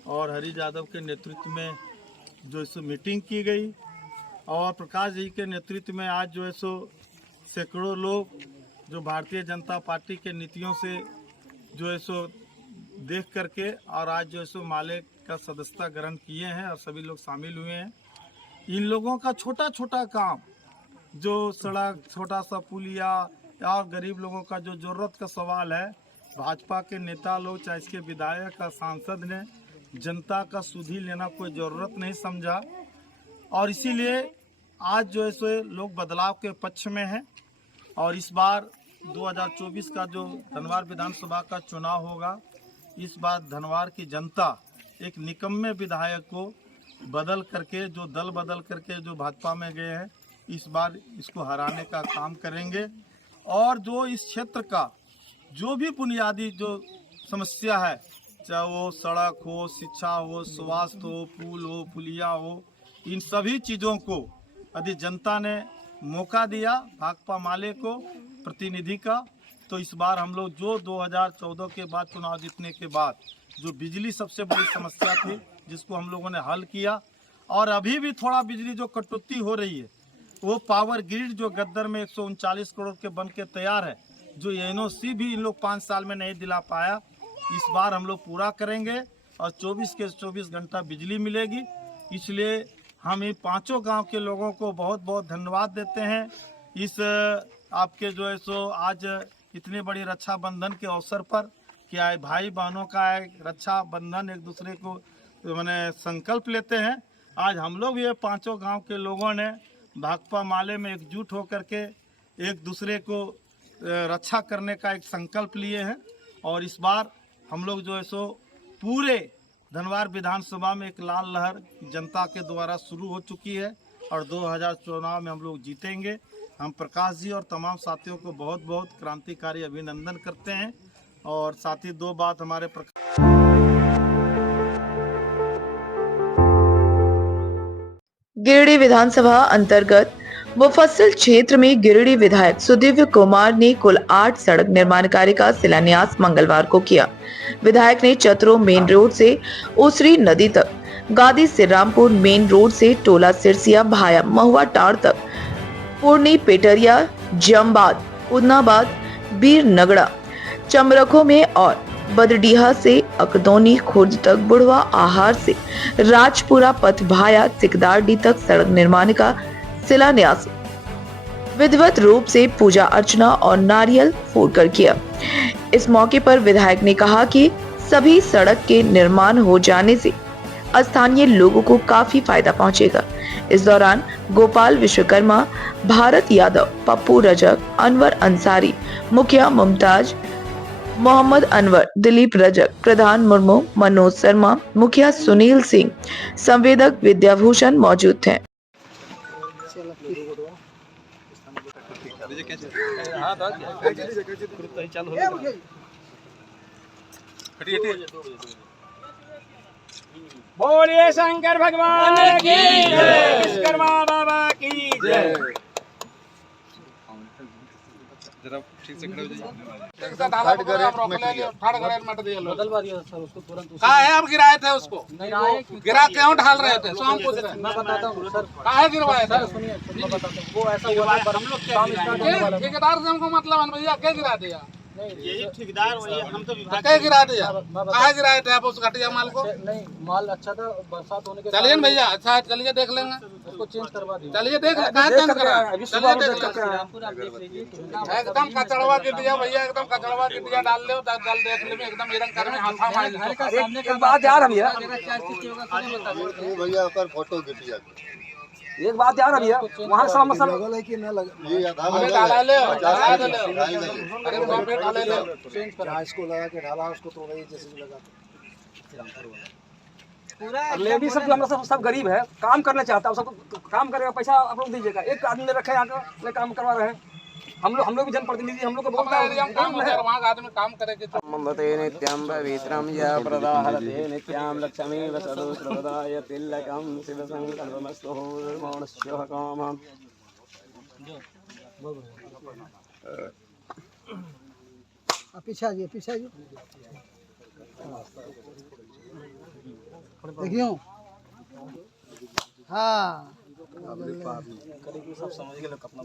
और हरि यादव के नेतृत्व में जो सो मीटिंग की गई और प्रकाश जी के नेतृत्व में आज जो है सो सैकड़ों लोग जो भारतीय जनता पार्टी के नीतियों से जो है सो देख करके और आज जो है सो माले का सदस्यता ग्रहण किए हैं और सभी लोग शामिल हुए हैं। इन लोगों का छोटा छोटा काम, जो सड़क, छोटा सा पुलिया और गरीब लोगों का जो ज़रूरत का सवाल है, भाजपा के नेता लोग चाहे इसके विधायक और सांसद ने जनता का सुधी लेना कोई ज़रूरत नहीं समझा और इसीलिए आज जो है सो लोग बदलाव के पक्ष में हैं और इस बार 2024 का जो धनवार विधानसभा का चुनाव होगा, इस बार धनवार की जनता एक निकम्मे विधायक को बदल करके, जो दल बदल करके जो भाजपा में गए हैं, इस बार इसको हराने का काम करेंगे और जो इस क्षेत्र का जो भी बुनियादी जो समस्या है, चाहे वो सड़क हो, शिक्षा हो, स्वास्थ्य हो, पुल हो, पुलिया हो, इन सभी चीज़ों को यदि जनता ने मौका दिया भाकपा माले को प्रतिनिधि का, तो इस बार हम लोग जो 2014 के बाद चुनाव जीतने के बाद जो बिजली सबसे बड़ी समस्या थी, जिसको हम लोगों ने हल किया और अभी भी थोड़ा बिजली जो कटौती हो रही है, वो पावर ग्रिड जो गद्दर में 139 करोड़ के बन के तैयार है, जो एनओसी भी इन लोग 5 साल में नहीं दिला पाया, इस बार हम लोग पूरा करेंगे और 24 के 24 घंटा बिजली मिलेगी। इसलिए हम इन 5 गांव के लोगों को बहुत बहुत धन्यवाद देते हैं। इस आपके जो है सो आज इतनी बड़ी रक्षाबंधन के अवसर पर क्या भाई बहनों का एक रक्षाबंधन एक दूसरे को मैंने संकल्प लेते हैं। आज हम लोग ये 5 गांव के लोगों ने भाकपा माले में एकजुट होकर के एक दूसरे को रक्षा करने का एक संकल्प लिए हैं और इस बार हम लोग जो है सो पूरे धनवार विधानसभा में एक लाल लहर जनता के द्वारा शुरू हो चुकी है और 2000 चुनाव में हम लोग जीतेंगे। हम प्रकाश जी और तमाम साथियों को बहुत बहुत क्रांतिकारी अभिनंदन करते हैं और साथ ही 2 बात हमारे गिरिडीह विधानसभा अंतर्गत मुफस्सिल क्षेत्र में गिरिडीह विधायक सुदिव्य कुमार ने कुल 8 सड़क निर्माण कार्य का शिलान्यास मंगलवार को किया। विधायक ने चतरो मेन रोड से ओसरी नदी तक, गादी से रामपुर मेन रोड से टोला सिरसिया भाया महुआ टार तक, पूर्णी पेटरिया, जमबाद, उदनाबाद, बीर नगड़ा, चमरखों में और बदडीहा से अकदौनी खुर्द तक, बुढ़वा आहार से राजपुरा पथ भाया सिकदारडी तक सड़क निर्माण का शिलान्यास विधिवत रूप से पूजा अर्चना और नारियल फोड़कर किया। इस मौके पर विधायक ने कहा कि सभी सड़क के निर्माण हो जाने से स्थानीय लोगों को काफी फायदा पहुंचेगा। इस दौरान गोपाल विश्वकर्मा, भारत यादव, पप्पू रजक, अनवर अंसारी, मुखिया मुमताज, मोहम्मद अनवर, दिलीप रजक, प्रधान मुर्मू, मनोज शर्मा, मुखिया सुनील सिंह, संवेदक विद्याभूषण मौजूद थे। बोलिए शंकर भगवान की जय, विश्वकर्मा बाबा की जय। जरा ठीक से खड़े हो जाइए। काहे आप गिराए थे उसको? गिरा क्यों ढाल रहे थे? सो हम पूछ रहे हैं। मैं बताता हूँ सर, काहे गिरवाए थे? सुनिए सुनिए, वो ऐसा हम लोग ठेकेदार से हमको मतलब है भैया, क्या गिरा दिया? यही ठेकेदार वही हम तो क्या गिरा दिया? काहे गिराए थे आप उस घटिया माल को? नहीं, माल अच्छा था, बरसात होने के चलिए भैया, अच्छा है, चलिए देख लेंगे, उसको चेंज करवा दिया। चलिए देख ले, काहे चेंज करा? चलिए देख ले, एकदम कचड़वा की दिया भैया, एकदम कचड़वा की दिया डाल ले, जल देख ले, एकदम हिरन कर में हाथा मार। एक बात यार भैया, भैया पर फोटो खिंचिया, एक बात यार भैया, वहाँ सब मसल लगा कि ना लगा, ये आधा अरे डाला ले, डाला ले, अरे वहाँ पे डाले ले, चेंज करा। इसको लगा के डाला, उसको तो वही जैसे लगा पूरा लेडीज सब हमारा सब गरीब है, काम करना चाहता है, सबको काम करेगा, पैसा आप लोग दीजिएगा। एक आदमी ने रखा है यहाँ का, काम करवा रहे हैं। हम लोग भी जनप्रतिनिधि, हम लोग को बहुत वहाँ आदमी काम करेंगे। ममते नित्यं पवित्रं य प्रदाहरते नित्यां लक्ष्मीव सदो सर्वदाय तिलकं शिवसङ्कल्पमस्तु निर्माणस्य कामम्। पीछे आ जाइए, पीछे आ जाइए, देखियो। हाँ सब समझ गए लोग अपना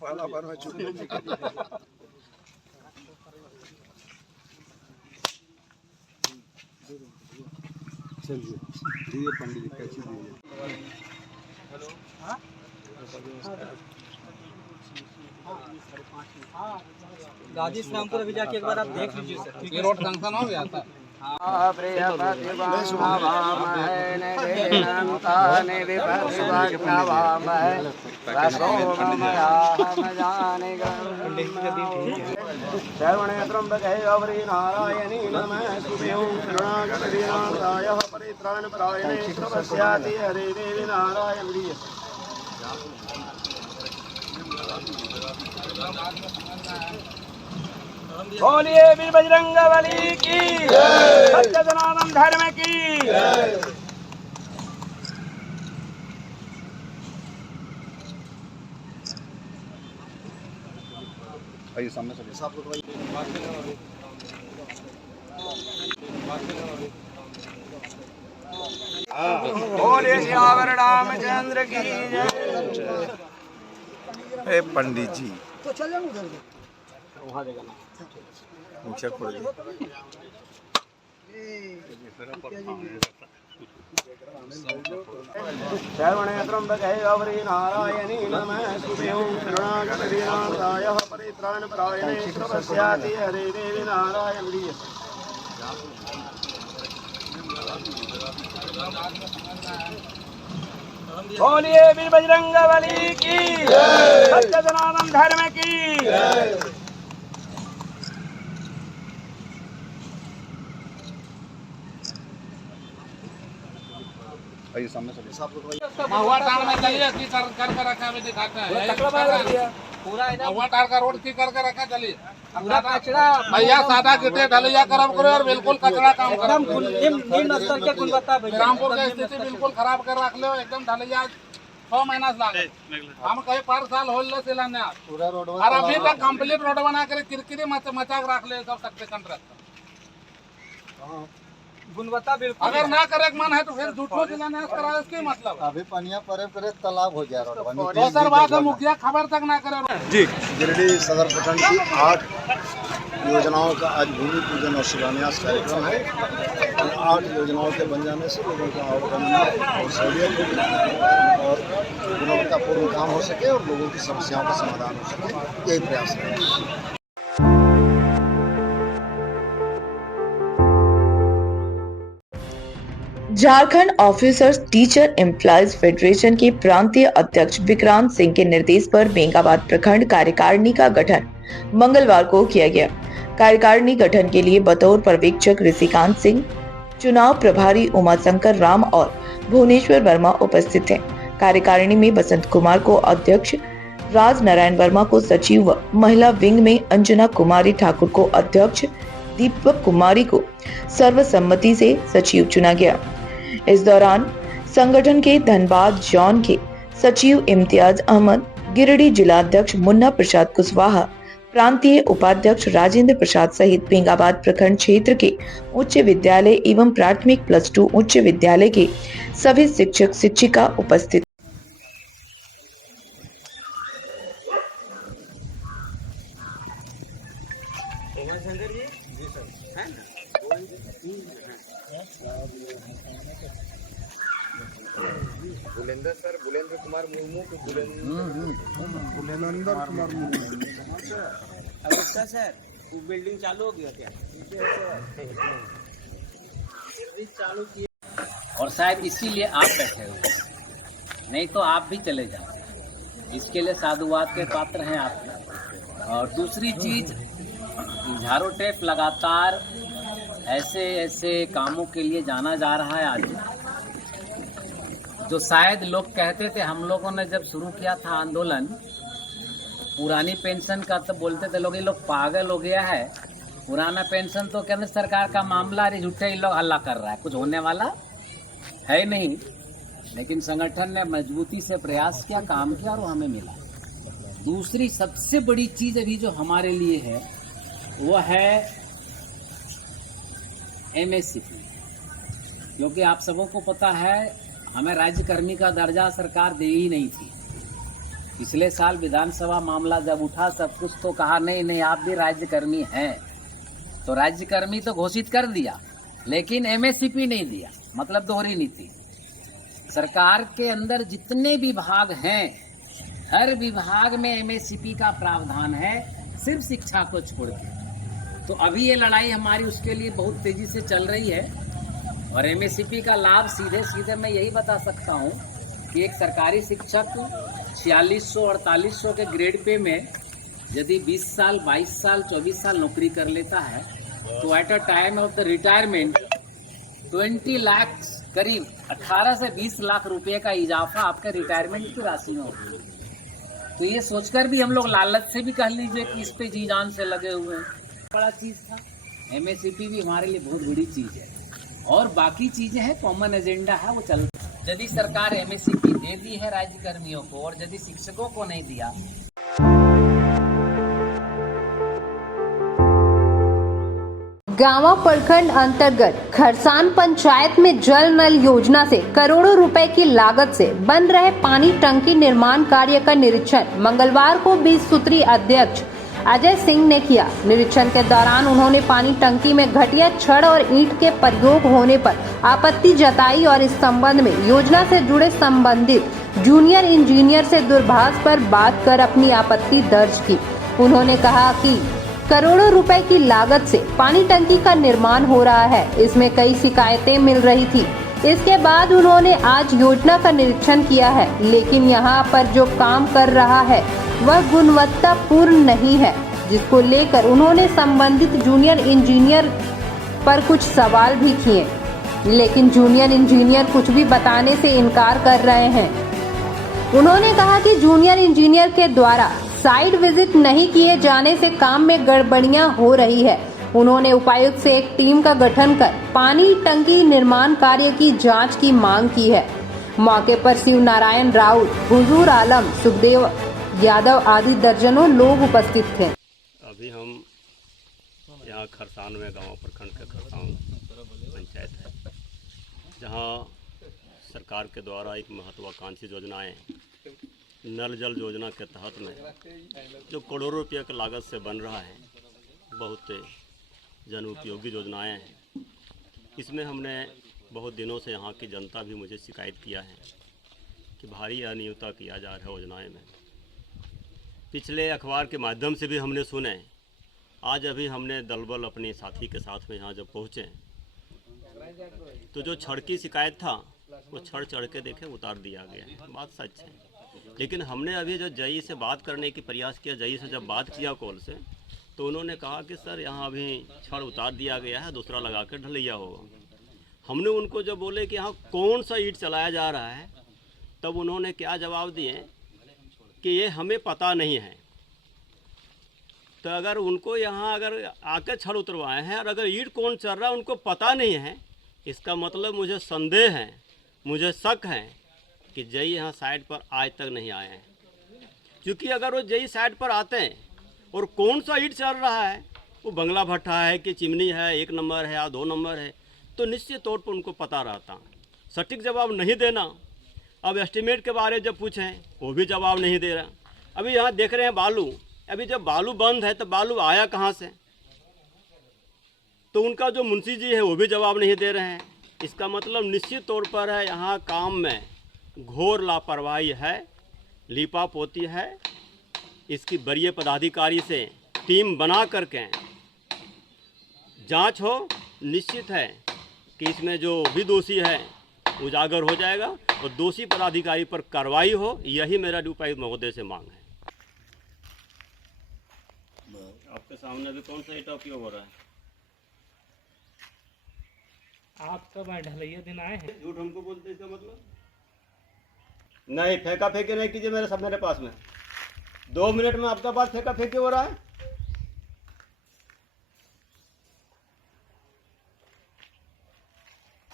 पहला बार में चुप चलिए पंडित जी कैसे दिए। गाजी श्यामपुर अभी जाके एक बार आप देख लीजिए सर, ये रोड सैंक्शन हो गया था। सर्वणेत्रम्बके गौरी नारायणी नमस्तुभ्यं शरणागतवीराय परित्राणपरायणे सर्वस्याति हरे देवी नारायणी। बोलिए वीर बजरंगबली की सत्य सनातन धर्म की। आइए सामने से सब लोग बोलिए श्यावर रामचंद्र की जय। पंडित जी तो चल जाओ उधर वहाँ देगा ना मुखिया खोल सर्वणेत्रम्बके गौरी नारायणी नमस्तुभ्यं शरणागतवीराय परित्राणपरायणे सर्वस्याति हरे देवी नारायणी। बोलिए वीर बजरंगबली की सत्य सनातन धर्म की। आइए सामने से सब लोग महुआ टाड़ में चलिए, की कर रखा है, दिखाते हैं पूरा महुआ टाड़ का रोड की करके रखा। चलिए भैया, सादा गिटे ढलैया करम करो और बिल्कुल कचरा काम करो। निम्न स्तर के गुणवत्ता रामपुर की स्थिति बिल्कुल खराब कर रख लो, एकदम ढलैया 6 महीना से लागे। हम कहीं पर साल हो शिलान्यास और अभी तक कंप्लीट रोड बना कर किरकिरी मचा रख ले सब सकते कंट्रैक्टर। गुणवत्ता बिल्कुल अगर ना करे मन है तो फिर झूठो शिलान्यास करा, इसके मतलब अभी पनिया परे परे तालाब हो जा रहा है। दोसर बात है, मुखिया खबर तक ना करे। जी गिरिडीह सदर प्रखंड की 8 योजनाओं का आज भूमि पूजन और शिलान्यास कार्यक्रम है। 8 योजनाओं के बन जाने से लोगों को आवागमन और सहूलियत होगी और गुणवत्तापूर्ण काम हो सके और लोगों की समस्याओं का समाधान हो सके, यही प्रयास है। Jharkhand officers teacher employees federation के प्रांतीय अध्यक्ष विक्रांत सिंह के निर्देश पर बेंगाबाद प्रखंड कार्यकारिणी का गठन मंगलवार को किया गया। कार्यकारिणी गठन के लिए बतौर पर्यवेक्षक ऋषिकांत सिंह, चुनाव प्रभारी उमाशंकर राम और भुवनेश्वर वर्मा उपस्थित हैं। कार्यकारिणी में बसंत कुमार को अध्यक्ष, राज नारायण वर्मा को सचिव व महिला विंग में अंजना कुमारी ठाकुर को अध्यक्ष, दीपक कुमारी को सर्वसम्मति से सचिव चुना गया। इस दौरान संगठन के धनबाद जोन के सचिव इम्तियाज अहमद, गिरिडीह जिलाध्यक्ष मुन्ना प्रसाद कुशवाहा, प्रांतीय उपाध्यक्ष राजेंद्र प्रसाद सहित बेंगाबाद प्रखंड क्षेत्र के उच्च विद्यालय एवं प्राथमिक +2 उच्च विद्यालय के सभी शिक्षक शिक्षिका उपस्थित। बुलेंद्र कुमार मुर्मू को बुलेंद्र कुमार मुर्मू। अच्छा सर, वो बिल्डिंग चालू हो गया क्या? चालू किया और शायद इसीलिए आप बैठे हुए, नहीं तो आप भी चले जाते। इसके लिए साधुवाद के पात्र हैं आप। और दूसरी चीज, झाड़ू टेप लगातार ऐसे ऐसे कामों के लिए जाना जा रहा है आज, जो शायद लोग कहते थे। हम लोगों ने जब शुरू किया था आंदोलन पुरानी पेंशन का, तो बोलते थे लोग ये लोग पागल हो गया है, पुराना पेंशन तो केंद्र सरकार का मामला, अरे झूठे ये लोग हल्ला कर रहा है, कुछ होने वाला है नहीं। लेकिन संगठन ने मजबूती से प्रयास किया, काम किया और हमें मिला। दूसरी सबसे बड़ी चीज अभी जो हमारे लिए है वो है MSCP, क्योंकि आप सबों को पता है हमें राज्यकर्मी का दर्जा सरकार दे ही नहीं थी। पिछले साल विधानसभा मामला जब उठा, सब कुछ तो कहा नहीं नहीं आप भी राज्यकर्मी हैं, तो राज्यकर्मी तो घोषित कर दिया, लेकिन MSCP नहीं दिया, मतलब दोहरी नीति। सरकार के अंदर जितने विभाग हैं, हर विभाग में MSCP का प्रावधान है, सिर्फ शिक्षा को छोड़ के। तो अभी ये लड़ाई हमारी उसके लिए बहुत तेजी से चल रही है। और MSCP का लाभ सीधे सीधे मैं यही बता सकता हूँ कि एक सरकारी शिक्षक 4600-4800 के ग्रेड पे में यदि 20 साल, 22 साल, 24 साल नौकरी कर लेता है, तो at a time of the retirement 20 lakh, करीब 18 से 20 लाख रुपए का इजाफा आपके रिटायरमेंट की राशि में होगी। तो ये सोचकर भी हम लोग लालच से भी कह लीजिए कि इस पे जी जान से लगे हुए हैं, बड़ा चीज था। MSCP भी हमारे लिए बहुत बड़ी चीज है। और बाकी चीजें हैं, कॉमन एजेंडा है, वो चल। यदि सरकार MSCP दे दी है राज्य कर्मियों को और यदि शिक्षकों को नहीं दिया। गांवा प्रखंड अंतर्गत खरसान पंचायत में जल नल योजना से करोड़ों रुपए की लागत से बन रहे पानी टंकी निर्माण कार्य का निरीक्षण मंगलवार को 20 सूत्री अध्यक्ष अजय सिंह ने किया। निरीक्षण के दौरान उन्होंने पानी टंकी में घटिया छड़ और ईंट के प्रयोग होने पर आपत्ति जताई और इस संबंध में योजना से जुड़े संबंधित जूनियर इंजीनियर से दूरभाष पर बात कर अपनी आपत्ति दर्ज की। उन्होंने कहा कि करोड़ों रुपए की लागत से पानी टंकी का निर्माण हो रहा है, इसमें कई शिकायतें मिल रही थी। इसके बाद उन्होंने आज योजना का निरीक्षण किया है, लेकिन यहाँ पर जो काम कर रहा है वह गुणवत्तापूर्ण नहीं है, जिसको लेकर उन्होंने संबंधित जूनियर इंजीनियर पर कुछ सवाल भी किए, लेकिन जूनियर इंजीनियर कुछ भी बताने से इनकार कर रहे हैं। उन्होंने कहा कि जूनियर इंजीनियर के द्वारा साइट विजिट नहीं किए जाने से काम में गड़बड़ियां हो रही है। उन्होंने उपायुक्त से एक टीम का गठन कर पानी टंकी निर्माण कार्य की जांच की मांग की है। मौके पर शिव नारायण राउत, हुजूर आलम, सुखदेव यादव आदि दर्जनों लोग उपस्थित थे। अभी हम यहाँ खरसान में, गांव प्रखंड के खरसान पंचायत है, जहाँ सरकार के द्वारा एक महत्वाकांक्षी योजनाएं नल जल योजना के तहत में जो करोड़ों रुपये की लागत से बन रहा है, बहुत जन उपयोगी योजनाएं हैं। इसमें हमने बहुत दिनों से यहाँ की जनता भी मुझे शिकायत किया है कि भारी अनियमितता किया जा रहा है योजनाएं में। पिछले अखबार के माध्यम से भी हमने सुने, आज अभी हमने दलबल अपने साथी के साथ में यहाँ जब पहुँचे तो जो छड़ की शिकायत था वो छड़ चढ़ के देखे उतार दिया गया है, बात सच है। लेकिन हमने अभी जो जई से बात करने की प्रयास किया, जई से जब बात किया कॉल से, तो उन्होंने कहा कि सर यहाँ अभी छड़ उतार दिया गया है, दूसरा लगा कर ढलैया होगा। हमने उनको जब बोले कि यहाँ कौन सा ईंट चलाया जा रहा है, तब उन्होंने क्या जवाब दिए कि ये हमें पता नहीं है। तो अगर उनको यहाँ अगर आकर छड़ उतरवाए हैं और अगर ईंट कौन चल रहा है उनको पता नहीं है, इसका मतलब मुझे संदेह है, मुझे शक है कि जई यहाँ साइड पर आज तक नहीं आए हैं। क्योंकि अगर वो जई साइड पर आते हैं और कौन सा ईंट चल रहा है, वो बंगला भट्ठा है कि चिमनी है, 1 नंबर है या 2 नंबर है, तो निश्चित तौर पर उनको पता रहता। सटीक जवाब नहीं देना। अब एस्टीमेट के बारे में जब पूछें वो भी जवाब नहीं दे रहा। अभी यहाँ देख रहे हैं बालू, अभी जब बालू बंद है तो बालू आया कहाँ से, तो उनका जो मुंशी जी है वो भी जवाब नहीं दे रहे हैं। इसका मतलब निश्चित तौर पर है यहाँ काम में घोर लापरवाही है, लीपा पोती है। इसकी वरीय पदाधिकारी से टीम बना करके जांच हो, निश्चित है कि इसमें जो भी दोषी है उजागर हो जाएगा और दोषी पदाधिकारी पर कार्रवाई हो, यही मेरा उपायुक्त महोदय से मांग है। आपके सामने अभी कौन सा ईंटा उपयोग हो रहा है? आप कब आए? ढलैया दिन आए हैं? झूठ हमको बोलते इसका मतलब नहीं। फेंका फेंकी नहीं कीजिए मेरे पास में। 2 मिनट में आपका पास फेंका फेंकी हो रहा है।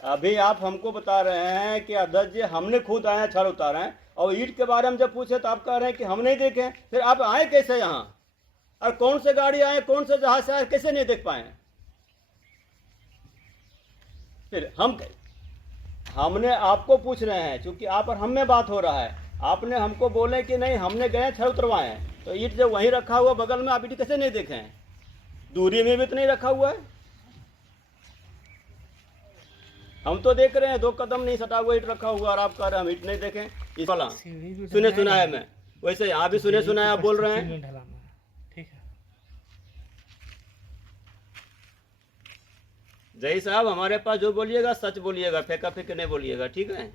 अभी आप हमको बता रहे हैं कि अध्यक्ष जी हमने खुद आए हैं, छड़ उतारे हैं, और ईंट के बारे में जब पूछे तो आप कह रहे हैं कि हम नहीं देखे। फिर आप आए कैसे यहाँ, और कौन से गाड़ी आए, कौन से जहाज से आए, कैसे नहीं देख पाए? फिर हमने आपको पूछ रहे हैं, क्योंकि आप और हम में बात हो रहा है। आपने हमको बोले कि नहीं हमने गए छड़ उतरवाए हैं, तो ईंट जब वहीं रखा हुआ बगल में, आप ईंट कैसे नहीं देखे हैं? दूरी में भी तो नहीं रखा हुआ है। हम तो देख रहे हैं 2 कदम नहीं सटा हुआ ईंट रखा हुआ, और आप कह रहे हैं हम ईंट नहीं देखें। इस वाला सुने सुना है, मैं वैसे यहाँ भी सुने सुना है, आप बोल रहे हैं। ठीक है जय साहब, हमारे पास जो बोलिएगा सच बोलिएगा, फेंका फेंकी नहीं बोलिएगा, ठीक है।